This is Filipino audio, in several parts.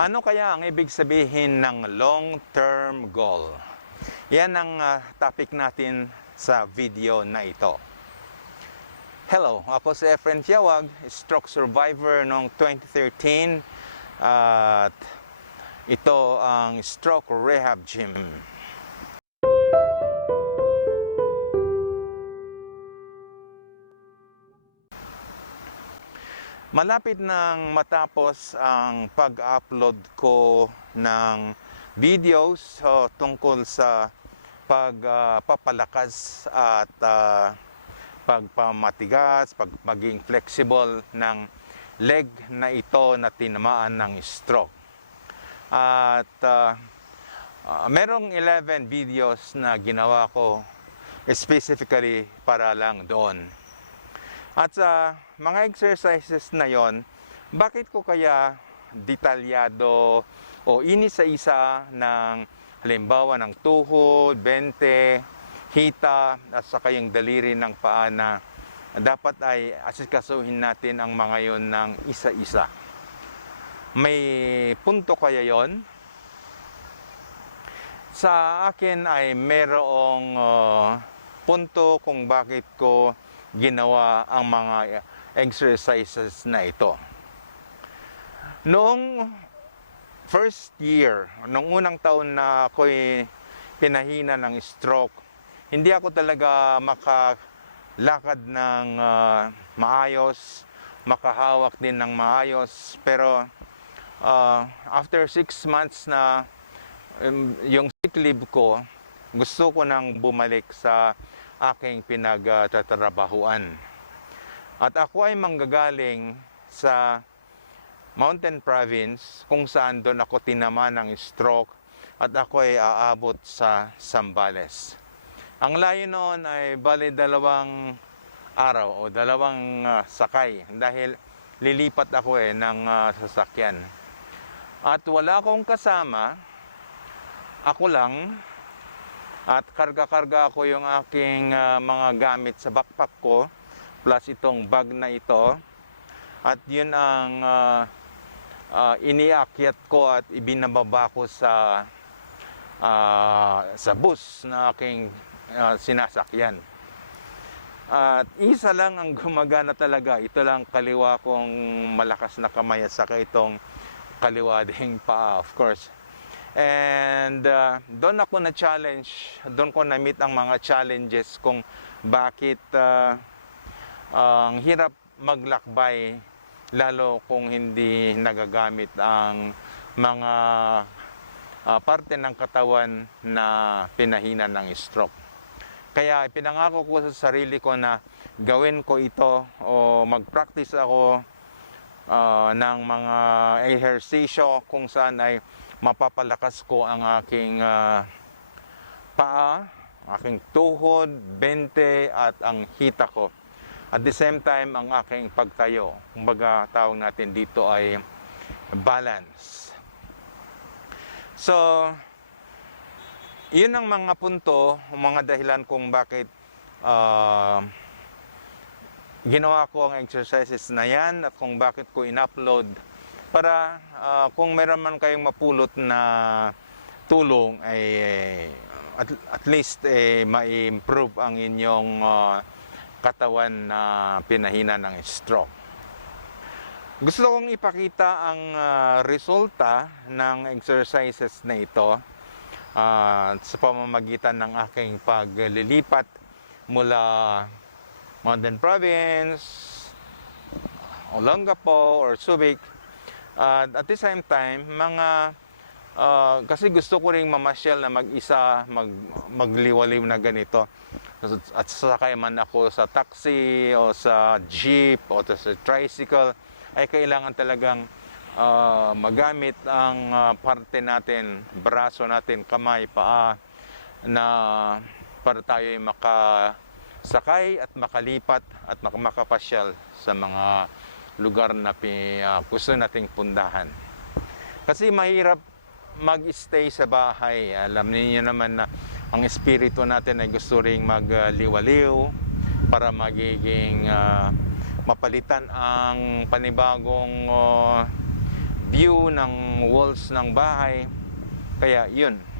Ano kaya ang ibig sabihin ng long-term goal? Yan ang topic natin sa video na ito. Hello, ako si Fiao-ag, stroke survivor noong 2013 at ito ang stroke rehab gym. Malapit nang matapos ang pag-upload ko ng videos tungkol sa pagpapalakas at pagpamatigas, maging flexible ng leg na ito na tinamaan ng stroke. At merong 11 videos na ginawa ko specifically para lang doon. At sa mga exercises na yon, bakit ko kaya detalyado o inisa-isa ng halimbawa ng tuhod, bente, hita at saka yung daliri ng paa na dapat ay asikasuhin natin ang mga yon ng isa-isa. May punto kaya yon? Sa akin ay merong punto kung bakit ko ginawa ang mga exercises na ito. Noong first year, noong unang taon na ako'y pinahina ng stroke, hindi ako talaga makalakad ng maayos, makahawak din ng maayos. Pero after 6 months na yung sick leave ko, gusto ko nang bumalik sa aking pinagtatrabahuan. At ako ay manggagaling sa Mountain Province kung saan doon ako tinamaan ng stroke at ako ay aabot sa Zambales. Ang layo noon ay bali 2 araw o 2 sakay dahil lilipat ako ng sasakyan. At wala akong kasama, ako lang. At karga-karga ako yung aking mga gamit sa backpack ko plus itong bag na ito. At yun ang iniakyat ko at ibinababa ko sa bus na aking sinasakyan. At isa lang ang gumagana talaga. Ito lang kaliwa kong malakas na kamay at saka itong kaliwa ding paa, of course. And doon ako na-challenge, doon ko na-meet ang mga challenges kung bakit ang hirap maglakbay lalo kung hindi nagagamit ang mga parte ng katawan na pinahina ng stroke. Kaya ipinangako ko sa sarili ko na gawin ko ito o mag-practice ako ng mga ehersisyo kung saan ay mapapalakas ko ang aking paa, aking tuhod, bente at ang hita ko. At the same time, ang aking pagtayo. Kumbaga, tawag natin dito ay balance. So, yun ang mga punto, mga dahilan kung bakit ginawa ko ang exercises na yan at kung bakit ko in-upload para kung meron man kayong mapulot na tulong ay at least ma-improve ang inyong katawan na pinahina ng stroke. Gusto kong ipakita ang resulta ng exercises na ito sa pamamagitan ng aking paglilipat mula Mountain Province, Olongapo or Subic. At the same time, kasi gusto ko rin mamasyal na mag-isa, magliwaliw na ganito. At sasakay man ako sa taxi o sa jeep o sa tricycle, ay kailangan talagang magamit ang parte natin, braso natin, kamay, paa, na para tayo ay makasakay at makalipat at makapasyal sa mga lugar na gusto nating pundahan. Kasi mahirap mag-stay sa bahay. Alam niyo naman na ang espiritu natin ay gusto ring magliwaliw para magiging mapalitan ang panibagong view ng walls ng bahay. Kaya yun.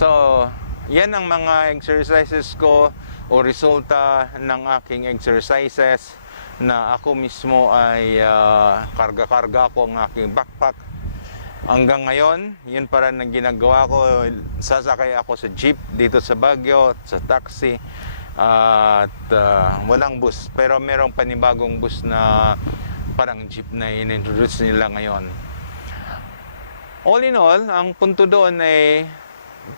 So, yan ang mga exercises ko o resulta ng aking exercises na ako mismo ay karga-karga ko ang aking backpack. Hanggang ngayon, yun pa rin ang ginagawa ko. Sasakay ako sa jeep dito sa Baguio, sa taxi, at walang bus. Pero merong panibagong bus na parang jeep na in-introduce nila ngayon. All in all, ang punto doon ay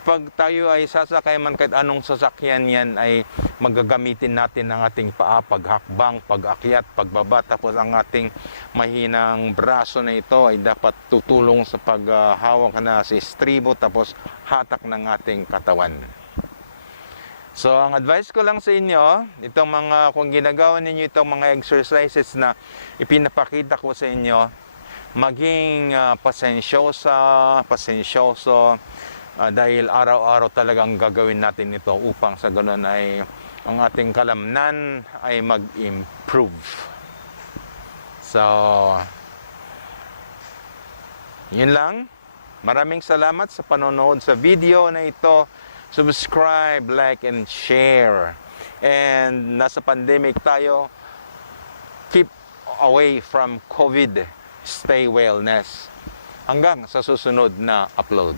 pag tayo ay sasakay man kahit anong sasakyan yan ay magagamitin natin ang ating paa, paghakbang, pag-akyat, pagbaba, tapos ang ating mahinang braso na ito ay dapat tutulong sa paghawak na sa estribo tapos hatak ng ating katawan. So ang advice ko lang sa inyo, itong mga kung ginagawa ninyo itong mga exercises na ipinapakita ko sa inyo, maging pasensyoso, dahil araw-araw talagang gagawin natin ito upang sa ganun ay ang ating kalamnan ay mag-improve. So, yun lang. Maraming salamat sa panonood sa video na ito. Subscribe, like, and share. And nasa pandemic tayo, keep away from COVID. Stay wellness. Hanggang sa susunod na upload.